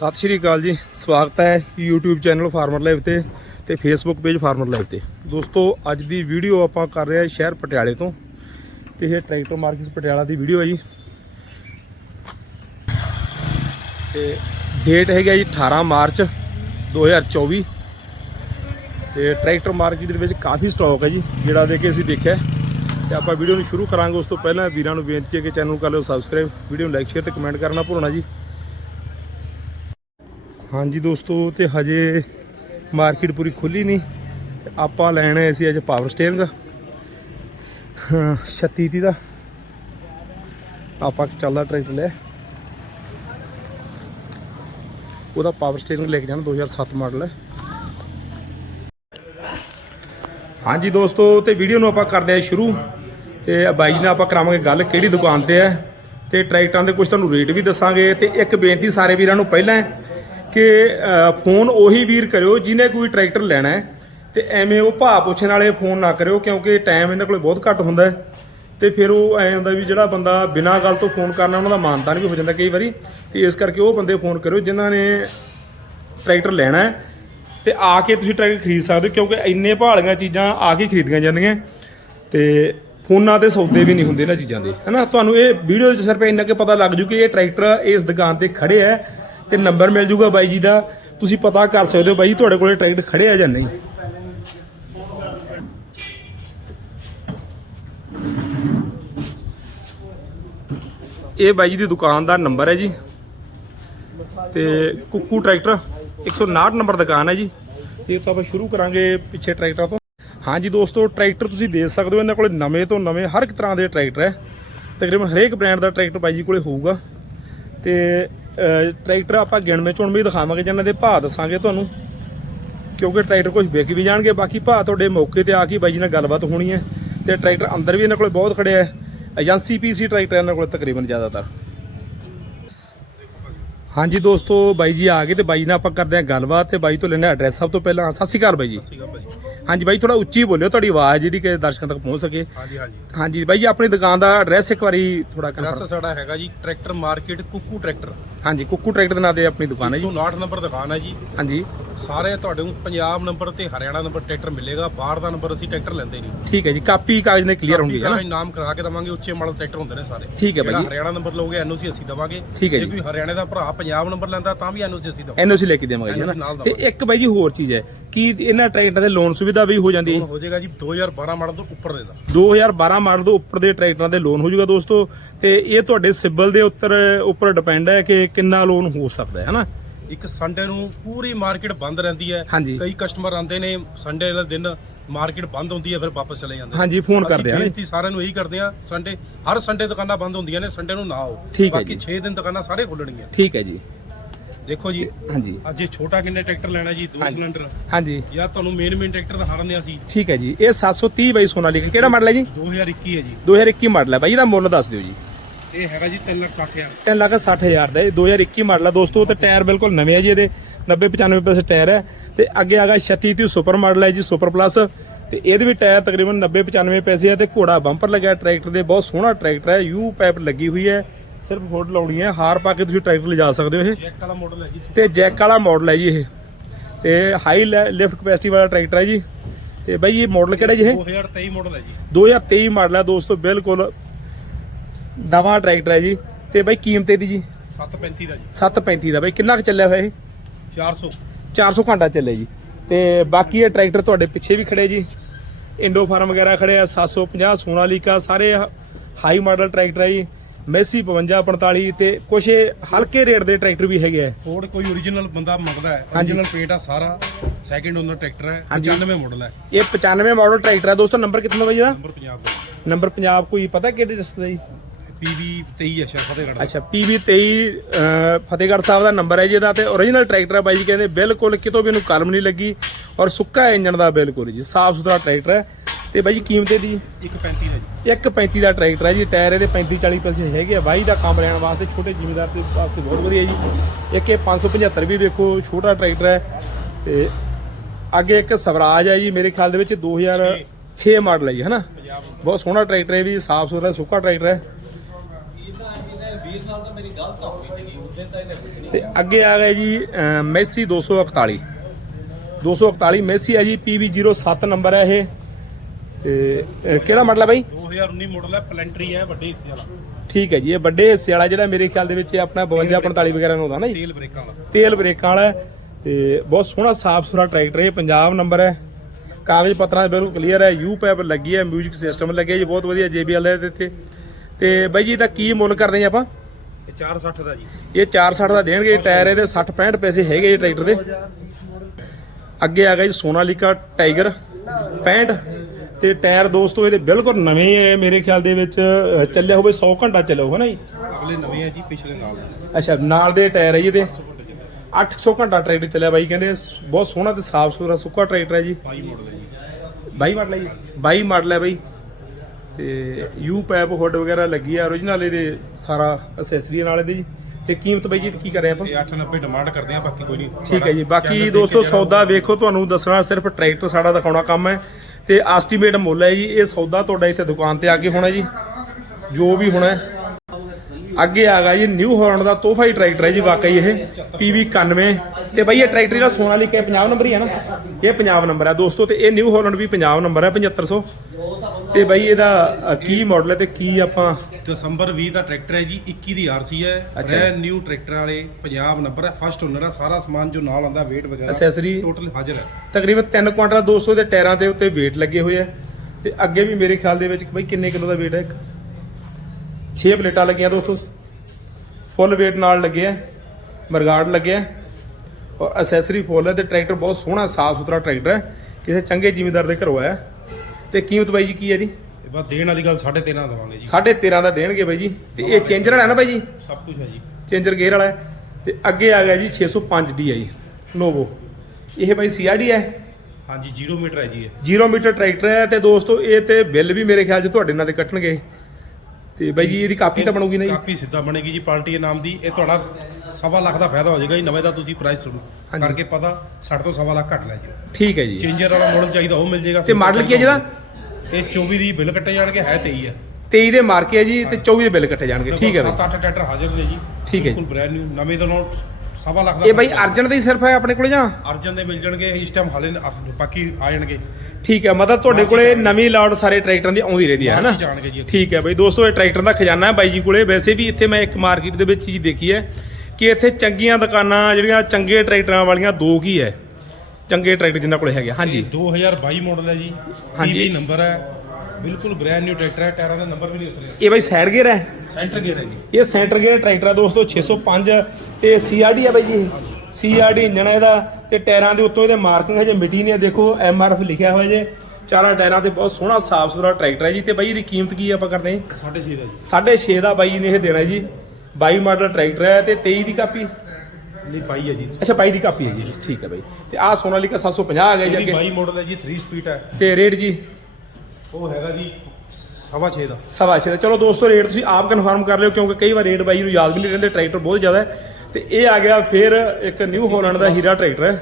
ਸਤਿ ਸ਼੍ਰੀ ਅਕਾਲ ਜੀ। ਸਵਾਗਤ ਹੈ YouTube ਚੈਨਲ ਫਾਰਮਰ ਲਾਈਵ ਤੇ ਤੇ Facebook ਪੇਜ ਫਾਰਮਰ ਲਾਈਵ ਤੇ। ਦੋਸਤੋ, ਅੱਜ ਦੀ ਵੀਡੀਓ ਆਪਾਂ ਕਰ ਰਹੇ ਹਾਂ ਸ਼ਹਿਰ ਪਟਿਆਲੇ ਤੋਂ ਤੇ ਇਹ ਟਰੈਕਟਰ ਮਾਰਕੀਟ ਪਟਿਆਲਾ ਦੀ ਵੀਡੀਓ ਹੈ ਜੀ। ਤੇ ਡੇਟ ਹੈਗਾ ਜੀ 18 ਮਾਰਚ 2024 ਤੇ ਟਰੈਕਟਰ ਮਾਰਕੀਟ ਦੇ ਵਿੱਚ ਕਾਫੀ ਸਟਾਕ ਹੈ ਜੀ, ਜਿਹੜਾ ਦੇ ਕੇ ਅਸੀਂ ਦੇਖਿਆ। ਤੇ ਆਪਾਂ ਵੀਡੀਓ ਨੂੰ ਸ਼ੁਰੂ ਕਰਾਂਗੇ, ਉਸ ਤੋਂ ਪਹਿਲਾਂ ਵੀਰਾਂ ਨੂੰ ਬੇਨਤੀ ਹੈ ਕਿ ਚੈਨਲ ਨੂੰ ਕਰ ਲਿਓ ਸਬਸਕ੍ਰਾਈਬ ਵੀਡੀਓ ਨੂੰ ਲਾਈਕ ਸ਼ੇਅਰ ਤੇ ਕਮੈਂਟ ਕਰਨਾ ਭੁੱਲਣਾ ਜੀ। ਹਾਂਜੀ ਦੋਸਤੋ, ਤੇ ਹਜੇ ਮਾਰਕੀਟ ਪੂਰੀ ਖੁੱਲੀ ਨਹੀਂ। ਤੇ ਆਪਾਂ ਆਏ ਸੀ ਅੱਜ ਪਾਵਰ ਸਟੇਰਿੰਗ 36 ਤੀ ਦਾ। ਆਪਾਂ ਚੱਲਦਾ ਟਰੈਕਟਰ ਲੈ। ਉਹਦਾ ਪਾਵਰ ਸਟੇਰਿੰਗ ਲੈ ਕੇ ਜਾਣਾ 2007 ਮਾਡਲ ਹੈ। ਹਾਂਜੀ ਦੋਸਤੋ, ਤੇ ਵੀਡੀਓ ਨੂੰ ਆਪਾਂ ਕਰਦੇ ਹਾਂ ਸ਼ੁਰੂ। ਤੇ ਬਾਈ ਜੀ ਨਾਲ ਆਪਾਂ ਕਰਾਵਾਂਗੇ ਗੱਲ, ਕਿਹੜੀ ਦੁਕਾਨ ਤੇ ਹੈ। ਤੇ ਟਰੈਕਟਰਾਂ ਦੇ ਕੁਝ ਤੁਹਾਨੂੰ ਰੇਟ ਵੀ ਦੱਸਾਂਗੇ। ਤੇ ਇੱਕ ਬੇਨਤੀ ਸਾਰੇ ਵੀਰਾਂ ਨੂੰ, ਪਹਿਲਾਂ ਕਿ ਫੋਨ ਉਹੀ ਵੀਰ ਕਰਿਓ ਜਿਹਨੇ ਕੋਈ ਟਰੈਕਟਰ ਲੈਣਾ ਹੈ ਤੇ ਐਵੇਂ ਉਹ ਭਾਅ ਪੁੱਛਣ ਵਾਲੇ ਫੋਨ ਨਾ ਕਰਿਓ ਕਿਉਂਕਿ ਟਾਈਮ ਇਹਨਾਂ ਕੋਲ ਬਹੁਤ ਘੱਟ ਹੁੰਦਾ ਹੈ। ਤੇ ਫਿਰ ਉਹ ਐ ਹੁੰਦਾ ਵੀ ਜਿਹੜਾ ਬੰਦਾ ਬਿਨਾਂ ਗੱਲ ਤੋਂ ਫੋਨ ਕਰਨਾ, ਉਹਨਾਂ ਦਾ ਮਾਨਤਾਨ ਵੀ ਹੋ ਜਾਂਦਾ ਕਈ ਵਾਰੀ। ਤੇ ਇਸ ਕਰਕੇ ਉਹ ਬੰਦੇ ਫੋਨ ਕਰਿਓ ਜਿਨ੍ਹਾਂ ਨੇ ਟਰੈਕਟਰ ਲੈਣਾ ਹੈ। ਤੇ ਆ ਕੇ ਤੁਸੀਂ ਟਰੈਕਟਰ ਖਰੀਦ ਸਕਦੇ ਹੋ ਕਿਉਂਕਿ ਇੰਨੇ ਭਾਲੀਆਂ ਚੀਜ਼ਾਂ ਆ ਕੇ ਖਰੀਦੀਆਂ ਜਾਂਦੀਆਂ। ਤੇ ਫੋਨਾਂ ਤੇ ਸੌਦੇ ਵੀ ਨਹੀਂ ਹੁੰਦੇ ਇਹਨਾਂ ਚੀਜ਼ਾਂ ਦੇ। ਹਨਾ? ਤੁਹਾਨੂੰ ਇਹ ਵੀਡੀਓ ਵਿੱਚ ਸਿਰਫ ਇੰਨਾ ਕਿ ਪਤਾ ਲੱਗ ਜੂ ਕਿ ਇਹ ਟਰੈਕਟਰ ਇਸ ਦੁਕਾਨ ਤੇ ਖੜੇ ਹੈ। ਤੇ ਨੰਬਰ ਮਿਲ ਜੂਗਾ ਬਾਈ ਜੀ ਦਾ। ਤੁਸੀਂ ਪਤਾ ਕਰ ਸਕਦੇ ਹੋ ਬਾਈ ਜੀ ਤੁਹਾਡੇ ਕੋਲੇ ਟਰੈਕਟਰ ਖੜੇ ਆ ਜਾਂ ਨਹੀਂ। ਇਹ ਬਾਈ ਜੀ ਦੀ ਦੁਕਾਨ ਦਾ ਨੰਬਰ ਹੈ ਜੀ। ਤੇ ਕੁੱਕੂ ਟਰੈਕਟਰ 159 ਨੰਬਰ ਦੁਕਾਨ ਹੈ ਜੀ। ਇਹ ਤੋਂ ਆਪਾਂ ਸ਼ੁਰੂ ਕਰਾਂਗੇ ਪਿੱਛੇ ਟਰੈਕਟਰ ਤੋਂ। ਹਾਂਜੀ ਦੋਸਤੋ, ਟਰੈਕਟਰ ਤੁਸੀਂ ਦੇਖ ਸਕਦੇ ਹੋ, ਇਹਨਾਂ ਕੋਲੇ ਨਵੇਂ ਤੋਂ ਨਵੇਂ ਹਰ ਇੱਕ ਤਰ੍ਹਾਂ ਦੇ ਟਰੈਕਟਰ ਹੈ। ਤਕਰੀਬਨ ਹਰੇਕ ਬ੍ਰਾਂਡ ਦਾ ਟਰੈਕਟਰ ਬਾਈ ਜੀ ਕੋਲੇ ਹੋਊਗਾ। ਤੇ ਟਰੈਕਟਰ ਆਪਾਂ ਗਿਣਵੇਂ ਵੀ ਦਿਖਾਵਾਂਗੇ, ਜਿਨ੍ਹਾਂ ਦੇ ਭਾਅ ਦੱਸਾਂਗੇ ਤੁਹਾਨੂੰ। ਕਿਉਂਕਿ ਟਰੈਕਟਰ ਕੁਝ ਵਿਕ ਵੀ ਜਾਣਗੇ, ਬਾਕੀ ਭਾਅ ਤੁਹਾਡੇ ਮੌਕੇ ਤੇ ਆ ਕੇ ਬਾਈ ਜੀ ਨਾਲ ਗੱਲਬਾਤ ਹੋਣੀ ਹੈ। ਤੇ ਟਰੈਕਟਰ ਅੰਦਰ ਵੀ ਇਹਨਾਂ ਕੋਲ ਬਹੁਤ ਖੜੇ ਆ। ਏਜੰਸੀ ਪੀਸੀ ਟਰੈਕਟਰ ਇਹਨਾਂ ਕੋਲ ਤਕਰੀਬਨ ਜ਼ਿਆਦਾਤਰ। ਹਾਂਜੀ ਦੋਸਤੋ, ਬਾਈ ਜੀ ਆ ਗਏ ਤੇ ਬਾਈ ਨਾਲ ਆਪਾਂ ਕਰਦੇ ਹਾਂ ਗੱਲਬਾਤ ਤੇ ਬਾਈ ਤੋਂ ਲੈਣਾ ਐਡਰੈਸ ਸਭ ਤੋਂ ਪਹਿਲਾਂ। ਸਤਿ ਸ਼੍ਰੀ ਅਕਾਲ ਬਾਈ ਜੀ। ਹਾਂਜੀ ਬਾਈ ਥੋੜਾ ਉੱਚੀ ਬੋਲਿਓ ਤੁਹਾਡੀ ਆਵਾਜ਼ ਜਿਹੜੀ ਕਿ ਦਰਸ਼ਕਾਂ ਤੱਕ ਪਹੁੰਚ ਸਕੇ। ਹਾਂਜੀ ਹਾਂਜੀ। ਹਾਂਜੀ ਬਾਈ ਜੀ ਆਪਣੀ ਦੁਕਾਨ ਦਾ ਐਡਰੈਸ ਇੱਕ ਵਾਰੀ ਥੋੜਾ ਐਡਰੈਸ ਸਾਡਾ ਹੈਗਾ ਜੀ ਟਰੈਕਟਰ ਮਾਰਕੀਟ ਕੁੱਕੂ ਟਰੈਕਟਰ। ਹਾਂਜੀ ਕੁੱਕੂ ਟਰੈਕਟਰ ਦੇ ਨਾਂ ਤੇ ਆਪਣੀ ਦੁਕਾਨ ਹੈ ਜੀ। 159 ਨੰਬਰ ਦੁਕਾਨ ਹੈ ਜੀ। ਹਾਂਜੀ। ਸਾਰੇ ਤੁਹਾਡੇ ਨੂੰ ਪੰਜਾਬ ਨੰਬਰ ਤੇ ਹਰਿਆਣਾ ਨੰਬਰ ਟਰੈਕਟਰ ਮਿਲੇਗਾ ਬਾਹਰ ਦਾ ਨੰਬਰ ਅਸੀਂ ਟਰੈਕਟਰ ਲੈਂਦੇ ਨਹੀਂ। ਠੀਕ ਹੈ ਜੀ ਕਾਪੀ ਕਾਗਜ਼ ਨੇ ਕਲੀਅਰ ਹੋਣਗੇ ਹੈ ਨਾ? ਨਾਮ ਕਰਾ ਕੇ ਦਵਾਂਗੇ ਉੱਚੇ ਮਾਡਲ ਟਰੈਕਟਰ ਹੁੰਦੇ ਨੇ ਸਾਰੇ। ਠੀਕ ਹੈ ਬਾਈ ਜਿਹੜਾ ਜੀ। ਹਰਿਆਣਾ ਨੰਬਰ ਲਓਗੇ ਐਨਓਸੀ ਅਸੀਂ ਦਵਾਂਗੇ। ਠੀਕ ਹੈ ਜੇ ਜੀ। ਕੋਈ ਹਰਿਆਣੇ ਦਾ ਭਰਾ ਪੰਜਾਬ ਨੰਬਰ ਲੈਂਦਾ ਤਾਂ ਵੀ ਐਨਓਸੀ ਅਸੀਂ ਦਵਾਂਗੇ। ਐਨਓਸੀ ਲੈ ਕੇ ਦੇਵਾਂਗੇ ਜੀ ਹੈ NOC ਨਾ ਨਾਲ ਤੇ ਦੇਵਾਂਗੇ। ਇੱਕ ਬਾਈ ਜੀ ਹੋਰ ਚੀਜ਼ ਹੈ ਕੀ ਇਹਨਾਂ ਟਰੈਕਟਰਾਂ ਦੇ ਲੋਨ ਸੁਵਿਧਾ ਵੀ ਹੋ ਜਾਂਦੀ ਹੈ ਹੋ ਜਾਏਗਾ ਜੀ 2012 ਮਾਡਲ ਤੋਂ ਉੱਪਰ ਦੇ ਦਾ 2012 ਮਾਡਲ ਤੋਂ ਉੱਪਰ ਦੇ ਟਰੈਕਟਰਾਂ ਦੇ ਲੋਨ ਹੋ ਜਾਊਗਾ ਦੋਸਤੋ ਤੇ ਇਹ ਤੁਹਾਡੇ ਸਿਬਲ ਦੇ ਉੱਤਰ ਉੱਪਰ ਡਿਪੈਂਡ ਹੈ ਕਿ ਕਿੰਨਾ ਲੋਨ ਹੋ ਸਕਦਾ ਹੈ ਹਨਾ ਇੱਕ ਸੰਡੇ ਨੂੰ ਪੂਰੀ ਮਾਰਕੀਟ ਬੰਦ ਰਹਿੰਦੀ ਹੈ। ਕਈ ਕਸਟਮਰ ਆਉਂਦੇ ਨੇ ਸੰਡੇ ਵਾਲੇ ਦਿਨ ਮਾਰਕੀਟ ਬੰਦ ਹੁੰਦੀ ਹੈ ਫਿਰ ਵਾਪਸ ਚਲੇ ਜਾਂਦੇ। ਹਾਂਜੀ, ਫੋਨ ਕਰਦੇ ਆ। ਬੇਨਤੀ ਸਾਰਿਆਂ ਨੂੰ ਇਹੀ ਕਰਦੇ ਆ ਸੰਡੇ ਹਰ ਸੰਡੇ ਦੁਕਾਨਾਂ ਬੰਦ ਹੁੰਦੀਆਂ ਨੇ ਸੰਡੇ ਨੂੰ ਨਾ ਆਓ ਬਾਕੀ ਜੀ। 6 ਦਿਨ ਦੁਕਾਨਾਂ ਸਾਰੇ ਖੁੱਲਣਗੀਆਂ ਠੀਕ ਹੈ ਜੀ ਦੇਖੋ ਜੀ ਹਾਂਜੀ। ਅੱਜ ਇਹ ਛੋਟਾ ਕਿੰਨੇ ਟਰੈਕਟਰ ਲੈਣਾ ਜੀ? ਦੋ ਸਿਲੰਡਰ। ਹਾਂਜੀ। ਜਾਂ ਤੁਹਾਨੂੰ ਮੇਨ ਮੇਨ ਟਰੈਕਟਰ ਦਿਖਾ ਰਹੇ ਹਾਂ ਅਸੀਂ ਠੀਕ ਹੈ ਜੀ ਇਹ 730 ਬਾਈ ਸੋਨਾਲੀਕਾ ਕਿਹੜਾ ਮਾਡਲ ਹੈ ਜੀ? 2021 ਹੈ ਜੀ। 2021 ਮਾਡਲ ਹੈ ਬਾਈ ਇਹਦਾ ਮੁੱਲ ਦੱਸ ਦਿਓ ਜੀ। ਇਹ ਹੈਗਾ ਜੀ 3 ਲੱਖ 60 ਹਜ਼ਾਰ। 3 ਲੱਖ 60000 ਦਾ ਇਹ 2021 ਮਾਡਲ ਹੈ ਦੋਸਤੋ ਤੇ ਟਾਇਰ ਬਿਲਕੁਲ ਨਵੇਂ ਹੈ ਜੀ ਇਹਦੇ 90 95 ਪੈਸੇ ਟਾਇਰ ਹੈ। ਤੇ ਅੱਗੇ ਆਗਾ 36 ਤੀ ਸੁਪਰ ਮਾਡਲ ਹੈ ਜੀ ਸੁਪਰ ਪਲੱਸ ਤੇ ਇਹਦੇ ਵੀ ਟਾਇਰ ਤਕਰੀਬਨ 90 95 ਪੈਸੇ ਹੈ ਤੇ ਘੋੜਾ ਬੰਪਰ ਲੱਗਿਆ ਟਰੈਕਟਰ ਦੇ ਬਹੁਤ ਸੋਹਣਾ ਟਰੈਕਟਰ ਹੈ ਯੂ ਪਾਈਪ ਲੱਗੀ ਹੋਈ ਹੈ। ਸਿਰਫ ਫੋਟ ਲਾਉਣੀ ਹੈ ਹਾਰ ਪਾ ਕੇ ਤੁਸੀਂ ਟਰੈਕਟਰ ਲਿਜਾ ਸਕਦੇ ਹੋ ਇਹ। ਚੈੱਕ ਵਾਲਾ ਮਾਡਲ ਹੈ ਜੀ ਤੇ ਜੈਕ ਵਾਲਾ ਮਾਡਲ ਹੈ ਜੀ ਇਹ। ਤੇ ਹਾਈ ਲਿਫਟ ਕਪੈਸਿਟੀ ਵਾਲਾ ਟਰੈਕਟਰ ਹੈ ਜੀ। ਤੇ ਬਾਈ ਇਹ ਮਾਡਲ ਕਿਹੜਾ ਜੀ ਇਹ? 2023 ਮਾਡਲ ਹੈ ਜੀ। 2023 ਮਾਡਲ ਹੈ ਦੋਸਤੋ ਬਿਲਕੁਲ ਨਵਾਂ ਟਰੈਕਟਰ ਹੈ ਜੀ। ਤੇ ਬਾਈ ਕੀਮਤ ਇਹਦੀ ਜੀ? 735 ਦਾ ਜੀ। 735 ਦਾ। ਬਾਈ ਕਿੰਨਾ ਕੁ ਚੱਲਿਆ ਹੋਇਆ ਇਹ? 400 400 ਘੰਟਾ ਚੱਲੇ ਜੀ। ਤੇ ਬਾਕੀ ਇਹ ਟਰੈਕਟਰ ਤੁਹਾਡੇ ਪਿੱਛੇ ਵੀ ਖੜੇ ਜੀ। ਇੰਡੋ ਫਾਰਮ ਵਗੈਰਾ ਖੜੇ ਆ 750 ਸੋਨਾਲੀਕਾ ਸਾਰੇ ਹਾਈ ਮਾਡਲ ਟਰੈਕਟਰ ਹੈ ਜੀ। ਮੈਸੀ 52 45 ਤੇ ਇਹ ਹਲਕੇ ਰੇਟ ਦੇ ਟਰੈਕਟਰ ਵੀ ਹੈਗੇ ਆ। ਫੋਰਡ ਕੋਈ ਓਰੀਜਨਲ ਬੰਦਾ ਮੰਗਦਾ ਹੈ। ਓਰੀਜਨਲ ਪੇਟ ਆ ਸਾਰਾ। ਸੈਕਿੰਡ ਓਨਰ ਟਰੈਕਟਰ ਹੈ। ਹਾਂਜੀ। 95 ਮਾਡਲ ਹੈ। ਇਹ 95 ਮਾਡਲ ਟਰੈਕਟਰ ਹੈ। ਦੋਸਤੋ ਨੰਬਰ ਕਿੰਨਾ ਬਾਈ ਇਹਦਾ? ਨੰਬਰ ਪੰਜਾਬ ਦਾ। ਨੰਬਰ ਪੰਜਾਬ ਕੋਈ ਪਤਾ ਕਿਹੜੇ ਡਿਸਟ੍ਰਿਕਟ ਦਾ ਜੀ? ਪੀਵੀ 23 ਹੈ ਸ਼ਾਇਦ ਫਤਿਹਗੜ੍ਹ। ਅੱਛਾ PV23 ਅਹ, ਫਤਿਹਗੜ੍ਹ ਸਾਹਿਬ ਦਾ ਨੰਬਰ ਹੈ ਜੀ ਇਹਦਾ ਤੇ origignal ਟਰੈਕਟਰ ਹੈ ਬਾਈ ਜੀ ਕਹਿੰਦੇ ਬਿਲਕੁਲ ਕਿਤੋਂ ਵੀ ਇਹਨੂੰ ਕਲਮ ਨਹੀਂ ਲੱਗੀ ਔਰ ਸੁੱਕਾ ਇੰਜਨ ਦਾ ਬਿਲਕੁਲ ਜੀ ਸਾਫ਼ ਸੁਥਰਾ ਟਰੈਕਟਰ ਹੈ। ਤੇ ਬਾਈ ਜੀ ਕੀਮਤ ਇਹਦੀ 135 ਦਾ ਜੀ। 1.35 ਦਾ ਟਰੈਕਟਰ ਹੈ ਜੀ ਟਾਇਰ ਇਹਦੇ 35 40 ਪੈਸੇ ਹੈਗੇ ਆ। ਬਾਈ ਦਾ ਕੰਮ ਲੈਣ ਵਾਸਤੇ ਛੋਟੇ ਜ਼ਿਮੀਦਾਰ ਦੇ ਵਾਸਤੇ ਬਹੁਤ ਵਧੀਆ ਜੀ। ਇੱਕ ਇਹ 575 ਵੀ ਵੇਖੋ ਛੋਟਾ ਟਰੈਕਟਰ ਹੈ। ਤੇ ਅੱਗੇ ਇੱਕ ਸਵਰਾਜ ਹੈ ਜੀ ਮੇਰੇ ਖਿਆਲ ਦੇ ਵਿੱਚ 2006 ਮਾਡਲ ਹੈ ਜੀ ਹਨਾ? ਬਹੁਤ ਸੋਹਣਾ ਟਰੈਕਟਰ ਹੈ ਵੀ ਸਾਫ਼ ਸੁਥਰਾ ਸੁੱਕਾ ਟਰੈਕਟਰ ਹੈ। 20 ਸਾਲ ਤਾਂ ਅੱਗੇ ਆ ਗਿਆ ਜੀ ਮੈਸੀ 241 241 ਮੈਸੀ ਹੈ ਜੀ PV07 ਨੰਬਰ ਹੈ ਇਹ। ਤੇ ਕਿਹੜਾ ਮਾਡਲ ਹੈ ਬਾਈ 2019 ਮਾਡਲ ਹੈ ਪਲੈਂਟਰੀ ਹੈ ਵੱਡੇ ਹਿੱਸੇ ਵਾਲਾ। ਠੀਕ ਹੈ ਜੀ ਇਹ ਵੱਡੇ ਹਿੱਸੇ ਵਾਲਾ ਜਿਹੜਾ ਮੇਰੇ ਖਿਆਲ ਦੇ ਵਿੱਚ ਇਹ ਆਪਣਾ 52 45 ਵਗੈਰਾ ਨੂੰ ਹੁੰਦਾ ਨਾ ਜੀ। ਤੇਲ ਬ੍ਰੇਕਾਂ ਵਾਲਾ। ਤੇਲ ਬ੍ਰੇਕਾਂ ਵਾਲਾ ਹੈ ਤੇ ਬਹੁਤ ਸੋਹਣਾ ਸਾਫ਼ ਸੁਥਰਾ ਟਰੈਕਟਰ ਹੈ ਇਹ ਪੰਜਾਬ ਨੰਬਰ ਹੈ। ਕਾਗਜ਼ ਪੱਤਰਾਂ ਦੇ ਬਿਲਕੁਲ ਕਲੀਅਰ ਹੈ ਯੂ ਪੈਪ ਲੱਗੀ ਹੈ 뮤직 ਸਿਸਟਮ ਲੱਗਿਆ ਜੀ ਬਹੁਤ ਵਧੀਆ JBL ਹੈ ਇਹਦੇ ਤੇ ਤੇ ਬਾਈ ਜੀ ਇਹਦਾ ਕੀ ਮੁੱਲ ਕਰਦੇ ਜੀ ਆਪਾਂ? ਇਹ 460 ਦਾ ਜੀ। ਇਹ 460 ਦਾ ਦੇਣਗੇ ਟਾਇਰ ਇਹਦੇ 60 65 ਪੈਸੇ ਹੈਗੇ ਜੀ ਟਰੈਕਟਰ ਦੇ। ਅੱਗੇ ਆ ਗਿਆ ਜੀ ਸੋਨਾਲੀਕਾ ਟਾਈਗਰ 65 ਤੇ ਟਾਇਰ ਦੋਸਤੋ ਇਹਦੇ ਬਿਲਕੁਲ ਨਵੇਂ ਹੈ ਮੇਰੇ ਖਿਆਲ ਦੇ ਵਿੱਚ। ਅ, ਚੱਲਿਆ ਹੋਵੇ 100 ਘੰਟਾ ਚੱਲਿਆ ਹੋਵੇ ਨਾ ਜੀ? ਅਗਲੇ ਨਵੇਂ ਹੈ ਜੀ ਪਿਛਲੇ ਨਾਲ ਦੇ। ਅੱਛਾ ਨਾਲ ਦੇ ਟਾਇਰ ਹੈ ਜੀ ਇਹਦੇ। 800 ਘੰਟਾ ਟਰੈਕਟਰ ਚੱਲਿਆ ਬਾਈ ਕਹਿੰਦੇ ਬਹੁਤ ਸੋਹਣਾ ਤੇ ਸਾਫ਼ ਸੁਥਰਾ ਸੁੱਕਾ ਟਰੈਕਟਰ ਹੈ ਜੀ। 22 ਮਾਡਲ ਹੈ ਜੀ। 22 ਮਾਡਲ ਹੈ ਜੀ? 22 ਮਾਡਲ ਹੈ ਬਾਈ। ਤੇ ਯੂ ਪੈਪ ਹੁੱਡ ਵਗੈਰਾ ਲੱਗੀ ਆ origignal ਇਹਦੇ ਸਾਰਾ ਅਸੈਸਰੀ ਨਾਲ ਇਹਦੀ ਜੀ। ਤੇ ਕੀਮਤ ਬਾਈ ਜੀ ਕੀ ਕਰਿਆ ਆਪਾਂ? ਇਹ 890 ਡਿਮਾਂਡ ਕਰਦੇ ਆ ਬਾਕੀ ਕੋਈ ਨਹੀਂ ਠੀਕ ਹੈ ਜੀ ਬਾਕੀ ਦੋਸਤੋ ਸੌਦਾ ਵੇਖੋ ਤੁਹਾਨੂੰ ਦੱਸਣਾ ਸਿਰਫ ਟਰੈਕਟਰ ਸਾਡਾ ਦਿਖਾਉਣਾ ਕੰਮ ਹੈ। ਤੇ ਐਸਟੀਮੇਟ ਮੁੱਲ ਹੈ ਜੀ, ਇਹ ਸੌਦਾ ਤੁਹਾਡਾ ਇੱਥੇ ਦੁਕਾਨ ਤੇ ਆ ਕੇ ਹੋਣਾ ਜੀ, ਜੋ ਵੀ ਹੋਣਾ ਅੱਗੇ ਆ ਗਿਆ ਜੀ ਨਿਊ ਹਾਲੈਂਡ ਦਾ ਤੋਹਫਾ ਹੀ ਟਰੈਕਟਰ ਹੈ ਜੀ ਵਾਕਈ ਇਹ PV 91 ਤੇ ਬਈ ਇਹ ਟਰੈਕਟਰ ਜਿਹੜਾ ਸੋਨਾਲੀਕਾ ਇਹ ਪੰਜਾਬ ਨੰਬਰ ਹੀ ਹੈ ਨਾ? ਇਹ ਪੰਜਾਬ ਨੰਬਰ ਹੈ ਦੋਸਤੋ ਤੇ ਇਹ ਨਿਊ ਹਾਲੈਂਡ ਵੀ ਪੰਜਾਬ ਨੰਬਰ ਹੈ 7500 ਤੇ ਬਈ ਇਹਦਾ ਅ, ਕੀ ਮਾਡਲ ਹੈ ਤੇ ਕੀ ਆਪਾਂ? ਦਸੰਬਰ 20 ਦਾ ਟਰੈਕਟਰ ਹੈ ਜੀ 21 ਦੀ ਆਰਸੀ ਹੈ। ਅੱਛਾ। ਨਿਊ ਟਰੈਕਟਰ ਵਾਲੇ ਪੰਜਾਬ ਨੰਬਰ ਹੈ ਫਸਟ ਓਨਰ ਹੈ ਸਾਰਾ ਸਮਾਨ ਜੋ ਨਾਲ ਆਉਂਦਾ weight ਵਗੈਰਾ Accessory? ਟੋਟਲ ਹਾਜ਼ਰ ਹੈ। ਤਕਰੀਬਨ 3 ਕੁਆਂਟਲ 200 ਦੇ ਟਾਇਰਾਂ ਦੇ ਉੱਤੇ weight ਲੱਗੇ ਹੋਏ ਆ। ਤੇ ਅੱਗੇ ਵੀ ਮੇਰੇ ਖਿਆਲ ਦੇ ਵਿੱਚ ਬਈ ਕਿੰਨੇ ਕਿਲੋ ਦਾ weight ਹੈ ਇੱਕ? 6 ਪਲੇਟਾਂ ਲੱਗੀਆਂ ਦੋਸਤੋ। ਫੁੱਲ weight ਨਾਲ ਲੱਗੇ ਆ ਮਰਗਾਰਡ ਲੱਗਿਆ ਔਰ ਐਸੈਸਰੀ ਫੁੱਲ ਹੈ ਤੇ ਟਰੈਕਟਰ ਬਹੁਤ ਸੋਹਣਾ ਸਾਫ਼ ਸੁਥਰਾ ਟਰੈਕਟਰ ਹੈ ਕਿਸੇ ਚੰਗੇ ਜ਼ਿਮੀਂਦਾਰ ਦੇ ਘਰੋਂ ਆਇਆ। ਤੇ ਕੀਮਤ ਬਾਈ ਜੀ ਕੀ ਹੈ ਜੀ ਬਸ ਦੇਣ ਵਾਲੀ ਗੱਲ 13.5 ਦੇਵਾਂਗੇ ਜੀ। 13.5 ਦਾ ਦੇਣਗੇ ਬਾਈ ਜੀ। ਤੇ ਇਹ ਚੇਂਜਰ ਵਾਲਾ ਹੈ ਨਾ ਬਾਈ ਜੀ? ਸਭ ਕੁਝ ਹੈ ਜੀ। ਚੇਂਜਰ ਗੇਅਰ ਵਾਲਾ ਤੇ ਅੱਗੇ ਆ ਗਿਆ ਜੀ 605 ਡੀ ਆਈ ਨੋਵੋ ਇਹ ਬਾਈ ਸੀਆਰਡੀ ਹੈ? ਹਾਂਜੀ 0 ਮੀਟਰ ਹੈ ਜੀ ਇਹ। 0 ਮੀਟਰ ਟਰੈਕਟਰ ਹੈ ਤੇ ਦੋਸਤੋ ਇਹ ਤੇ ਬਿੱਲ ਵੀ ਮੇਰੇ ਖਿਆਲ 'ਚ ਤੁਹਾਡੇ ਨਾਲ ਦੇ ਕੱਟਣਗੇ। ਤੇ ਬਾਈ ਜੀ ਇਹਦੀ ਕਾਪੀ ਤਾਂ ਬਣੂਗੀ ਨਾ ਜੀ? ਕਾਪੀ ਸਿੱਧਾ ਬਣੇਗੀ ਜੀ ਪਾਰਟੀ ਦੇ ਨਾਮ ਦੀ। ਇਹ ਤੁਹਾਡਾ ਸਵਾ ਲੱਖ ਦਾ ਫਾਇਦਾ ਹੋ ਜਾਏਗਾ ਜੀ ਨਵੇਂ ਦਾ ਤੁਸੀਂ ਪ੍ਰਾਈਸ ਸੁਣੋ। ਕਰਕੇ ਪਤਾ 60 ਤੋਂ ਸਵਾ ਲੱਖ ਘੱਟ ਲੈ ਜਿਓ। ਠੀਕ ਹੈ ਜੀ। ਚੇਂਜਰ ਵਾਲਾ ਮਾਡਲ ਚਾਹੀਦਾ ਉਹ ਮਿਲ ਜਾਏਗਾ। ਤੇ ਮਾਡਲ ਕੀ ਹੈ ਜਿਹਦਾ? ਇਹ 24 ਦੀ ਬਿੱਲ ਕੱਟੇ ਜਾਣਗੇ ਹੈ 23 ਹੈ। 23 ਦੇ ਮਾਰਕੇ ਹੈ ਜੀ ਤੇ 24 ਦੇ ਬਿੱਲ ਕੱਟੇ ਜਾਣਗੇ। ਠੀਕ ਹੈ ਬਾਈ। 7-8 ਟਰੈਕਟਰ ਹਾਜ਼ਰ ਨੇ ਜੀ ਠੀਕ ਹੈ। ਬਿਲਕੁਲ ਬ੍ਰੈਂਡ ਨਿਊ ਨਵੇਂ ਦਾ ਨੋਟ ਸਵਾ ਲੱਖ ਦਾ ਇਹ ਬਾਈ ਅਰਜਨ ਦਾ ਹੀ ਸਿਰਫ ਹੈ ਆਪਣੇ ਕੋਲੇ ਜਾਂ? ਅਰਜਨ ਦੇ ਮਿਲ ਜਾਣਗੇ ਇਸ ਟਾਈਮ ਹਾਲੇ ਬਾਕੀ ਆ ਜਾਣਗੇ। ਠੀਕ ਹੈ ਮਤਲਬ ਤੁਹਾਡੇ ਕੋਲੇ ਨਵੀਂ ਲਾਟ ਸਾਰੇ ਟਰੈਕਟਰਾਂ ਦੀ ਆਉਂਦੀ ਰਹਿੰਦੀ ਹੈ ਹਨਾ? ਜੀ। ਠੀਕ ਹੈ ਬਾਈ ਦੋਸਤੋ ਇਹ ਟਰੈਕਟਰ ਦਾ ਖਜ਼ਾਨਾ ਹੈ ਬਾਈ ਜੀ ਕੋਲੇ। ਵੈਸੇ ਵੀ ਇੱਥੇ ਮੈਂ ਇੱਕ ਮਾਰਕੀਟ ਦੇ ਵਿੱਚ ਚੀਜ਼ ਦੇਖੀ ਹੈ ਕਿ ਇੱਥੇ ਚੰਗੀਆਂ ਦੁਕਾਨਾਂ ਜਿਹੜੀਆਂ ਚੰਗੇ ਟਰੈਕਟਰਾਂ ਵਾਲੀਆਂ ਦੋ ਕੀ ਹੈ? ਚੰਗੇ ਟਰੈਕਟਰ ਜਿਨ੍ਹਾਂ ਕੋਲੇ ਹੈਗੇ ਹਾਂਜੀ। 2022 ਮਾਡਲ ਹੈ ਜੀ। ਹਾਂਜੀ। ਨੰਬਰ ਹੈ। ਬਿਲਕੁਲ ਬ੍ਰੈਂਡ ਨਿਊ ਟਰੈਕਟਰ ਹੈ ਟਾਇਰਾਂ ਦਾ ਨੰਬਰ ਵੀ ਨਹੀਂ ਉਤਰਿਆ ਇਹ ਬਾਈ ਸਾਈਡ ਗੇਅਰ ਹੈ? ਸੈਂਟਰ ਗੇਅਰ ਹੈ ਜੀ। ਇਹ ਸੈਂਟਰ ਗੇਅਰ ਟਰੈਕਟਰ ਆ ਦੋਸਤੋ 605 ਤੇ ਸੀਆਰਡੀ ਆ ਬਾਈ ਜੀ ਸੀਆਰਡੀ ਇੰਜਣ ਹੈ ਇਹਦਾ ਤੇ ਟਾਇਰਾਂ ਦੇ ਉੱਤੋਂ ਇਹਦੇ ਮਾਰਕਿੰਗ ਹੈ ਜੇ ਮਿੱਟੀ ਨਹੀਂ ਹੈ। ਦੇਖੋ ਐਮਆਰਐਫ ਲਿਖਿਆ ਹੋਇਆ ਜੇ। ਚਾਰਾਂ ਟਾਇਰਾਂ ਤੇ ਬਹੁਤ ਸੋਹਣਾ ਸਾਫ਼ ਸੁਥਰਾ ਟਰੈਕਟਰ ਹੈ ਜੀ। ਤੇ ਬਾਈ ਇਹਦੀ ਕੀਮਤ ਕੀ ਆਪਾਂ ਕਰਦੇ ਹਾਂ? 6.5 ਦਾ ਜੀ। 6.5 ਦਾ ਬਾਈ ਨੇ ਇਹ ਦੇਣਾ ਜੀ। 22 ਮਾਡਲ ਟਰੈਕਟਰ ਹੈ ਤੇ 23 ਦੀ ਕਾਪੀ? ਨਹੀਂ 22 ਹੈ ਜੀ। ਅੱਛਾ 22 ਦੀ ਕਾਪੀ ਹੈ ਜੀ। ਠੀਕ ਹੈ ਬਾਈ। ਤੇ ਆਹ ਸੋਨਾਲੀਕਾ 750 ਆ ਗਿਆ ਜੀ ਅੱਗੇ। 22 ਮਾਡਲ ਹੈ ਜੀ 3 ਸਪੀਡ ਹੈ। ਤੇ ਰੇਟ ਜੀ? ਉਹ ਹੈਗਾ ਜੀ ਸਵਾ 6 ਦਾ। ਸਵਾ ਛੇ ਦਾ। ਚਲੋ ਦੋਸਤੋ ਰੇਟ ਤੁਸੀਂ ਆਪ ਕਨਫਰਮ ਕਰ ਲਿਓ ਕਿਉਂਕਿ ਕਈ ਵਾਰ ਰੇਟ ਬਾਈ ਨੂੰ ਯਾਦ ਵੀ ਨਹੀਂ ਰਹਿੰਦੇ ਟਰੈਕਟਰ ਬਹੁਤ ਜ਼ਿਆਦਾ ਤੇ ਇਹ ਆ ਗਿਆ ਫਿਰ ਇੱਕ ਨਿਊ ਹਾਲੈਂਡ ਦਾ ਹੀਰਾ ਟਰੈਕਟਰ ਹੈ।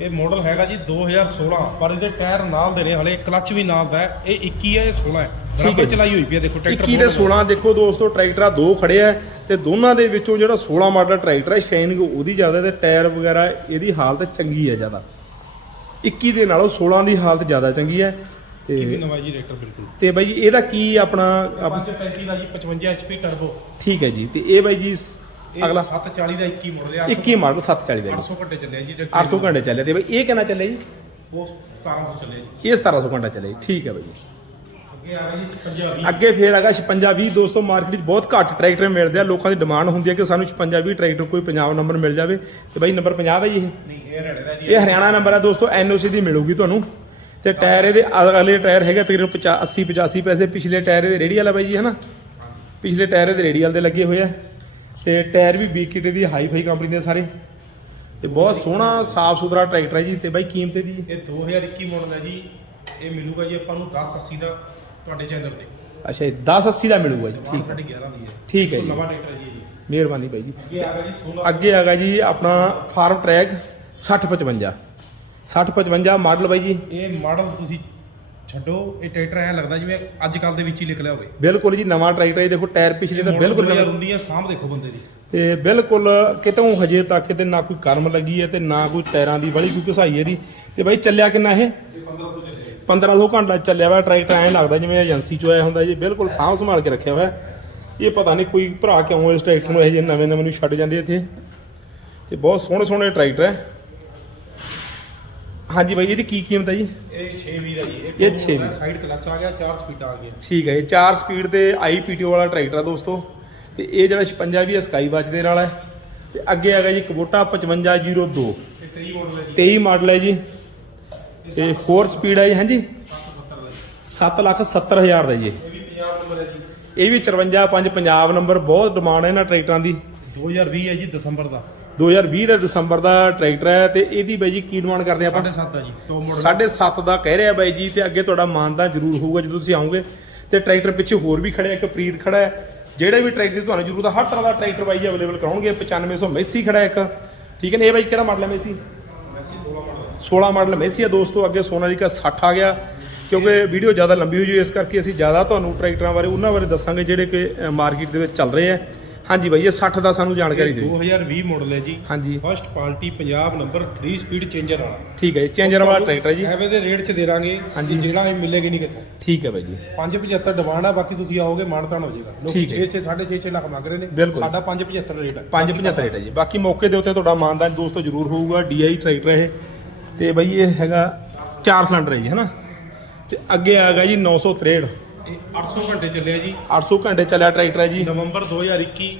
ਇਹ ਮਾਡਲ ਹੈਗਾ ਜੀ 2016 ਪਰ ਇਹਦੇ ਟਾਇਰ ਨਾਲ ਦੇ ਨੇ ਹਲੇ ਕਲੱਚ ਵੀ ਨਾਲ ਦਾ ਇਹ 21 ਹੈ ਇਹ 16 ਹੈ। ਬਰਾਬਰ। ਚਲਾਈ ਹੋਈ ਪਈ ਹੈ ਦੇਖੋ ਟਰੈਕਟਰ 21 ਤੇ 16 ਦੇਖੋ ਦੋਸਤੋ ਟਰੈਕਟਰ ਆ ਦੋ ਖੜੇ ਆ ਤੇ ਦੋਨਾਂ ਦੇ ਵਿੱਚੋਂ ਜਿਹੜਾ 16 ਮਾਡਲ ਟਰੈਕਟਰ ਹੈ ਸ਼ਾਈਨਿੰਗ ਉਹਦੀ ਜ਼ਿਆਦਾ ਤੇ ਟਾਇਰ ਵਗੈਰਾ ਇਹਦੀ ਹਾਲਤ ਚੰਗੀ ਹੈ ਜ਼ਿਆਦਾ। 21 ਦੇ ਨਾਲੋਂ 16 ਦੀ ਹਾਲਤ ਜ਼ਿਆਦਾ ਚੰਗੀ ਹੈ। ਕੀ ਵੀ ਤੇ ਨਵਾਂ ਜੀ ਟਰੈਕਟਰ ਬਿਲਕੁਲ? ਤੇ ਬਾਈ ਜੀ ਇਹਦਾ ਕੀ ਆਪਣਾ ਆਪ- 535 ਦਾ ਜੀ 55 HP ਟਰਬੋ ਠੀਕ ਹੈ ਜੀ ਤੇ ਇਹ ਬਾਈ ਜੀ ਅਗਲਾ। 740 ਦਾ 21 ਮਾਡਲ ਹੈ 21 ਮਾਡਲ 740 ਦਾ ਜੀ। 800 ਘੰਟੇ ਚੱਲਿਆ ਜੀ 800 ਘੰਟੇ ਚੱਲਿਆ ਤੇ ਬਾਈ ਇਹ ਕਿੰਨਾ ਚੱਲਿਆ ਜੀ? ਉਹ 1700 ਚੱਲਿਆ ਜੀ। ਇਹ 1700 ਘੰਟਾ ਚੱਲਿਆ ਜੀ ਠੀਕ ਹੈ ਬਾਈ ਜੀ। ਅੱਗੇ ਆ ਗਿਆ ਜੀ 55 ਅੱਗੇ ਫੇਰ ਹੈਗਾ 56 20 ਦੋਸਤੋ ਮਾਰਕੀਟ ਵਿੱਚ ਬਹੁਤ ਘੱਟ ਟਰੈਕਟਰ ਮਿਲਦੇ ਆ ਲੋਕਾਂ ਦੀ ਡਿਮਾਂਡ ਹੁੰਦੀ ਹੈ ਕਿ ਸਾਨੂੰ 56 20 ਟਰੈਕਟਰ ਕੋਈ ਪੰਜਾਬ ਨੰਬਰ ਮਿਲ ਜਾਵੇ। ਤੇ ਬਾਈ ਨੰਬਰ 50 ਹੈ ਜੀ ਇਹ? ਨਹੀਂ ਇਹ ਰੜੇ ਦਾ ਜੀ। ਇਹ ਹਰਿਆਣਾ ਨੰਬਰ ਹੈ ਦੋਸਤੋ ਐਨਓਸੀ ਦੀ ਮਿਲੂਗੀ ਤੁਹਾਨੂੰ। ਤੇ ਟਾਇਰ ਇਹਦੇ ਅਗਲੇ ਟਾਇਰ ਹੈਗਾ ਤਕਰੀਬਨ 80 85 ਪੈਸੇ ਪਿਛਲੇ ਟਾਇਰ ਇਹਦੇ ਰੇਡੀਅਲ ਆ ਬਾਈ ਜੀ ਹਨਾ? ਪਿਛਲੇ ਟਾਇਰ ਇਹਦੇ ਰੇਡੀਅਲ ਦੇ ਲੱਗੇ ਹੋਏ ਆ। ਤੇ ਟਾਇਰ ਵੀ ਬੀਕਿਟ ਦੀ ਹਾਈ ਫਾਈ ਕੰਪਨੀ ਦੇ ਸਾਰੇ। ਤੇ ਬਹੁਤ ਸੋਹਣਾ ਸਾਫ਼ ਸੁਥਰਾ ਟਰੈਕਟਰ ਹੈ ਜੀ ਤੇ ਬਾਈ ਕੀਮਤ ਇਹਦੀ? ਇਹ 2021 ਮਾਡਲ ਹੈ ਜੀ। ਇਹ ਮਿਲੂਗਾ ਜੀ ਆਪਾਂ ਨੂੰ 1080 ਦਾ ਤੁਹਾਡੇ ਚੈਨਲ ਤੇ। ਅੱਛਾ ਇਹ 1080 ਦਾ ਮਿਲੂਗਾ ਜੀ ਠੀਕ ਸਾਡੀ 11 ਦੀ ਹੈ। ਠੀਕ ਹੈ ਜੀ। ਨਵਾਂ ਟਰੈਕਟਰ ਹੈ ਜੀ ਮਿਹਰਬਾਨੀ ਬਾਈ ਜੀ। ਅੱਗੇ ਆ ਗਿਆ ਜੀ 16 ਅੱਗੇ ਹੈਗਾ ਜੀ ਆਪਣਾ ਫਾਰਮ ਟਰੈਕ 6055 6055 ਮਾਡਲ ਬਾਈ ਜੀ। ਇਹ ਮਾਡਲ ਤੁਸੀਂ ਛੱਡੋ ਇਹ ਟਰੈਕਟਰ ਐ ਲੱਗਦਾ ਜਿਵੇਂ ਅੱਜ ਕੱਲ ਦੇ ਵਿੱਚ ਹੀ ਨਿਕਲਿਆ ਹੋਵੇ। ਬਿਲਕੁਲ ਜੀ ਨਵਾਂ ਟਰੈਕਟਰ ਹੈ ਜੀ ਦੇਖੋ ਟਾਇਰ ਪਿਛਲੇ ਤਾਂ ਬਿਲਕੁਲ ਨਵੇਂ 2019 ਸਾਂਭ ਦੇਖੋ ਬੰਦੇ ਦੀ। ਤੇ ਬਿਲਕੁਲ ਕਿਤੋਂ ਹਜੇ ਤੱਕ ਕਿਤੇ ਨਾ ਕੋਈ ਕਰਮ ਲੱਗੀ ਹੈ ਤੇ ਨਾ ਕੋਈ ਟਾਇਰਾਂ ਦੀ ਬੜੀ ਕੋਈ ਘਸਾਈ ਇਹਦੀ। ਤੇ ਬਾਈ ਚੱਲਿਆ ਕਿੰਨਾ ਇਹ? 1500 ਘੰਟਾ ਚੱਲਿਆ ਵਾ ਟਰੈਕਟਰ ਐਂ ਲੱਗਦਾ ਜਿਵੇਂ ਏਜੰਸੀ ਚੋਂ ਆਇਆ ਹੁੰਦਾ ਜੀ ਬਿਲਕੁਲ ਸਾਂਭ ਸੰਭਾਲ ਕੇ ਰੱਖਿਆ ਹੋਇਆ। ਇਹ ਪਤਾ ਨਹੀਂ ਕੋਈ ਭਰਾ ਕਿਉਂ ਇਸ ਟਰੈਕਟਰ ਨੂੰ ਇਹ ਜਿਹੇ ਨਵੇਂ ਨਵੇਂ ਨੂੰ ਛੱਡ ਜਾਂਦੇ ਇੱਥੇ। ਤੇ ਬਹੁਤ ਸੋਹਣੇ ਸੋਹਣੇ ਟਰੈਕਟਰ ਹੈ। ਹਾਂਜੀ ਬਾਈ ਇਹਦੀ ਕੀ ਕੀਮਤ ਹੈ ਜੀ? ਇਹ 6 ਵੀ ਦਾ ਜੀ ਇਹ। ਸਾਈਡ ਕਲਚ ਆ ਗਿਆ 4 ਸਪੀਡ ਆ ਗਿਆ। ਠੀਕ ਹੈ ਇਹ 4 ਸਪੀਡ ਤੇ ਆਈਪੀਟੀਓ ਵਾਲਾ ਟਰੈਕਟਰ ਆ ਦੋਸਤੋ। ਤੇ ਇਹ ਜਿਹੜਾ 56 ਵੀ ਸਕਾਈ ਵਾਚ ਦੇ ਨਾਲ ਹੈ ਤੇ ਅੱਗੇ ਹੈਗਾ ਜੀ ਕਬੋਟਾ 5502 ਇਹ 23 ਮਾਡਲ ਹੈ ਜੀ। 23 ਮਾਡਲ ਹੈ ਜੀ। ਤੇ 4 ਸਪੀਡ ਹੈ ਜੀ ਹਾਂਜੀ। 7 ਲੱਖ 70 ਹਜ਼ਾਰ ਦਾ ਜੀ ਇਹ। ਵੀ 50 ਨੰਬਰ ਹੈ ਜੀ। ਇਹ ਵੀ 54 5 ਪੰਜਾਬ ਨੰਬਰ ਬਹੁਤ ਡਿਮਾਂਡ ਹੈ ਇਹਨਾਂ ਟਰੈਕਟਰਾਂ ਦੀ। 2020 ਹੈ ਜੀ ਦਸੰਬਰ ਦਾ। 2020 ਦੇ ਦਸੰਬਰ ਦਾ ਟਰੈਕਟਰ ਹੈ ਤੇ ਇਹਦੀ ਬਾਈ ਜੀ ਕੀ ਡਿਮਾਂਡ ਕਰਦੇ ਆਪਾਂ? 7.5 ਦਾ ਜੀ ਟੌਪ ਮਾਡਲ ਸਾਢੇ ਸੱਤ ਦਾ ਕਹਿ ਰਿਹਾ ਬਾਈ ਜੀ ਤੇ ਅੱਗੇ ਤੁਹਾਡਾ ਮਾਨਦਾਨ ਜ਼ਰੂਰ ਹੋਊਗਾ ਜਦੋਂ ਤੁਸੀਂ ਆਓਗੇ। ਤੇ ਟਰੈਕਟਰ ਪਿੱਛੇ ਹੋਰ ਵੀ ਖੜਿਆ ਇੱਕ ਪ੍ਰੀਤ ਖੜਾ ਹੈ। ਜਿਹੜੇ ਵੀ ਟਰੈਕਟਰ ਦੀ ਤੁਹਾਨੂੰ ਜ਼ਰੂਰਤ ਹੈ ਹਰ ਤਰ੍ਹਾਂ ਦਾ ਟਰੈਕਟਰ ਬਾਈ ਜੀ ਅਵੇਲੇਬਲ ਕਰਾਉਣਗੇ। 9500 ਮੈਸੀ ਖੜਾ ਇੱਕ। ਠੀਕ ਹੈ ਨੇ ਇਹ ਬਾਈ ਕਿਹੜਾ ਮਾਡਲ ਹੈ ਮੈਸੀ? ਮੈਸੀ 16 ਮਾਡਲ ਹੈ। 16 ਮਾਡਲ ਮੈਸੀ ਹੈ ਦੋਸਤੋ ਅੱਗੇ ਸੋਨਾਲੀਕਾ 60 ਆ ਗਿਆ। ਕਿਉਂਕਿ ਵੀਡੀਓ ਜ਼ਿਆਦਾ ਲੰਬੀ ਹੋ ਜੂ ਇਸ ਕਰਕੇ ਅਸੀਂ ਜ਼ਿਆਦਾ ਤੁਹਾਨੂੰ ਟਰੈਕਟਰਾਂ ਬਾਰੇ ਉਹਨਾਂ ਬਾਰੇ ਦੱਸਾਂਗੇ ਜਿਹੜੇ ਕਿ ਮਾਰਕੀਟ ਦੇ ਵਿੱਚ ਚੱਲ ਰਹੇ ਆ ਹਾਂਜੀ ਬਾਈ ਇਹ 60 ਦਾ ਸਾਨੂੰ ਜਾਣਕਾਰੀ ਦਿਓ। 2020 ਮਾਡਲ ਹੈ ਜੀ। ਹਾਂਜੀ। First party Punjab number 3 speed changer ਵਾਲਾ। ਠੀਕ ਹੈ ਚੇਂਜਰ ਵਾਲਾ ਟਰੈਕਟਰ ਹੈ ਜੀ। ਐਵੇਂ ਦੇ ਰੇਟ 'ਚ ਦੇ ਦਾਂਗੇ ਹਾਂਜੀ। ਜਿਹੜਾ ਇਹ ਮਿਲੇਗੀ ਨਹੀਂ ਕਿਤੇ ਠੀਕ ਹੈ ਬਾਈ ਜੀ। 575 ਡਿਮਾਂਡ ਆ ਬਾਕੀ ਤੁਸੀਂ ਆਓਗੇ ਮਾਨਤਾਨ ਹੋ ਜਾਏਗਾ। ਲੋਕੀ ਠੀਕ ਹੈ। 6 6 6.5 ਲੱਖ ਮੰਗ ਰਹੇ ਨੇ। ਸਾਡਾ 575 ਰੇਟ ਹੈ 575 ਰੇਟ ਹੈ ਜੀ। ਬਾਕੀ ਮੌਕੇ ਦੇ ਉੱਤੇ ਤੁਹਾਡਾ ਮਾਨਦਾਨ ਦੋਸਤੋ ਜ਼ਰੂਰ ਹੋਊਗਾ ਡੀਆਈ ਟਰੈਕਟਰ ਇਹ। ਤੇ ਬਈ ਇਹ ਹੈਗਾ 4 ਸਿਲੰਡਰ ਹੈ ਜੀ ਹਨਾ? ਤੇ ਅੱਗੇ ਆਗਾ ਜੀ 963 ਇਹ 800 ਘੰਟੇ ਚੱਲਿਆ ਜੀ। 800 ਘੰਟੇ ਚੱਲਿਆ ਟਰੈਕਟਰ ਹੈ ਜੀ। ਨਵੰਬਰ 2021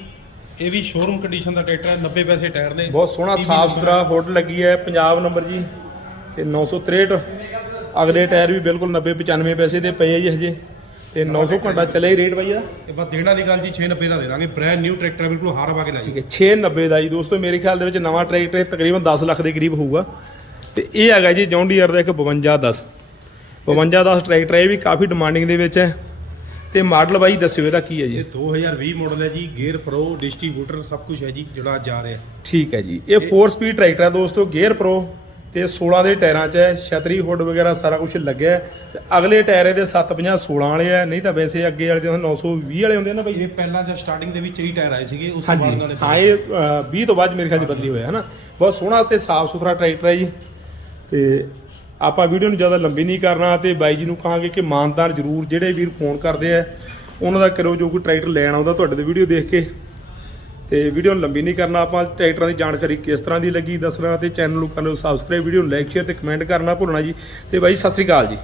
ਇਹ ਵੀ ਸ਼ੋਰੂਮ ਕੰਡੀਸ਼ਨ ਦਾ ਟਰੈਕਟਰ ਹੈ 90 ਪੈਸੇ ਟਾਇਰ ਨੇ। ਬਹੁਤ ਸੋਹਣਾ ਸਾਫ਼ ਸੁਥਰਾ ਹੁੱਡ ਲੱਗੀ ਹੈ ਪੰਜਾਬ ਨੰਬਰ ਜੀ ਤੇ 963 ਅਗਲੇ ਟਾਇਰ ਵੀ ਬਿਲਕੁਲ 90 95 ਪੈਸੇ ਦੇ ਪਏ ਆ ਜੀ ਹਜੇ ਤੇ 900 ਘੰਟਾ ਚੱਲਿਆ ਹੀ ਰੇਟ ਬਾਈ ਦਾ ਇਹ ਬਸ ਦੇਣ ਵਾਲੀ ਗੱਲ ਜੀ 690 ਦਾ ਦੇ ਦਾਂਗੇ। ਬ੍ਰੈਂਡ ਨਿਊ ਟਰੈਕਟਰ ਹੈ, ਬਿਲਕੁਲ ਹਾਰ ਪਾ ਕੇ ਲੈ ਠੀਕ ਹੈ 690 ਦਾ ਜੀ। ਦੋਸਤੋ ਮੇਰੇ ਖਿਆਲ ਦੇ ਵਿੱਚ ਨਵਾਂ ਟਰੈਕਟਰ ਤਕਰੀਬਨ 10 ਲੱਖ ਦੇ ਕਰੀਬ ਹੋਊਗਾ। ਤੇ ਇਹ ਹੈਗਾ ਜੀ ਜੌਨ ਡੀਅਰ ਦਾ ਇੱਕ 5210 5210 ਟਰੈਕਟਰ ਹੈ, ਇਹ ਵੀ ਕਾਫੀ ਡਿਮਾਂਡਿੰਗ ਦੇ ਵਿੱਚ ਹੈ। ਤੇ ਮਾਡਲ ਬਾਈ ਦੱਸਿਓ ਇਹਦਾ ਕੀ ਹੈ ਜੀ? ਇਹ 2020 ਮਾਡਲ ਹੈ ਜੀ ਗੇਅਰ ਪ੍ਰੋ ਡਿਸਟ੍ਰੀਬਿਊਟਰ ਸਭ ਕੁਝ ਹੈ ਜੀ ਜਿਹੜਾ ਆ ਰਿਹਾ ਠੀਕ ਹੈ ਜੀ। ਇਹ 4 ਸਪੀਡ ਟਰੈਕਟਰ ਹੈ ਦੋਸਤੋ ਗੇਅਰ ਪ੍ਰੋ ਤੇ 16 ਦੇ ਟਾਇਰਾਂ 'ਚ ਹੈ ਛਤਰੀ ਹੁੱਡ ਵਗੈਰਾ ਸਾਰਾ ਕੁਝ ਲੱਗਿਆ ਹੈ। ਤੇ ਅਗਲੇ ਟਾਇਰ ਇਹਦੇ 750 16 ਵਾਲੇ ਆ ਨਹੀਂ ਤਾਂ ਵੈਸੇ ਅੱਗੇ ਵਾਲੇ ਦੇ 920 ਵਾਲੇ ਹੁੰਦੇ ਨਾ ਬਾਈ। ਇਹ ਪਹਿਲਾਂ ਜਦ ਸਟਾਰਟਿੰਗ ਦੇ ਵਿੱਚ ਰੀ ਟਾਇਰ ਆਏ ਸੀਗੇ ਉਸ ਤੋਂ ਬਾਅਦ ਨਾਲੇ ਹਾਂ ਇਹ ਅ, 20 ਤੋਂ ਬਾਅਦ ਮੇਰੇ ਖਿਆਲ 'ਚ ਬਦਲੀ ਹੋਇਆ ਹੈ ਨਾ? ਬਹੁਤ ਸੋਹਣਾ ਤੇ ਸਾਫ਼ ਸੁਥਰਾ ਟਰੈਕਟਰ ਹੈ ਜੀ। ਤੇ ਆਪਾਂ ਵੀਡੀਓ ਨੂੰ ਜ਼ਿਆਦਾ ਲੰਬੀ ਨਹੀਂ ਕਰਨਾ ਤੇ ਬਾਈ ਜੀ ਨੂੰ ਕਹਾਂਗੇ ਕਿ ਮਾਨਦਾਰ ਜ਼ਰੂਰ ਜਿਹੜੇ ਵੀਰ ਫੋਨ ਕਰਦੇ ਆ, ਉਹਨਾਂ ਦਾ ਕਰੋ ਜੋ ਕੋਈ ਟਰੈਕਟਰ ਲੈਣ ਆਉਂਦਾ ਤੁਹਾਡੇ ਤੇ ਵੀਡੀਓ ਦੇਖ ਕੇ। ਤੇ ਵੀਡੀਓ ਨੂੰ ਲੰਬੀ ਨਹੀਂ ਕਰਨਾ, ਆਪਾਂ ਟਰੈਕਟਰਾਂ ਦੀ ਜਾਣਕਾਰੀ ਕਿਸ ਤਰ੍ਹਾਂ ਦੀ ਲੱਗੀ ਦੱਸਣਾ ਤੇ ਚੈਨਲ ਨੂੰ ਕਰ ਲਓ ਸਬਸਕ੍ਰਾਈਬ ਵੀਡੀਓ ਨੂੰ ਲਾਈਕ ਸ਼ੇਅਰ ਤੇ ਕਮੈਂਟ ਕਰਨਾ ਭੁੱਲਣਾ ਜੀ। ਤੇ ਬਾਈ ਸਤਿ ਸ੍ਰੀ ਅਕਾਲ ਜੀ।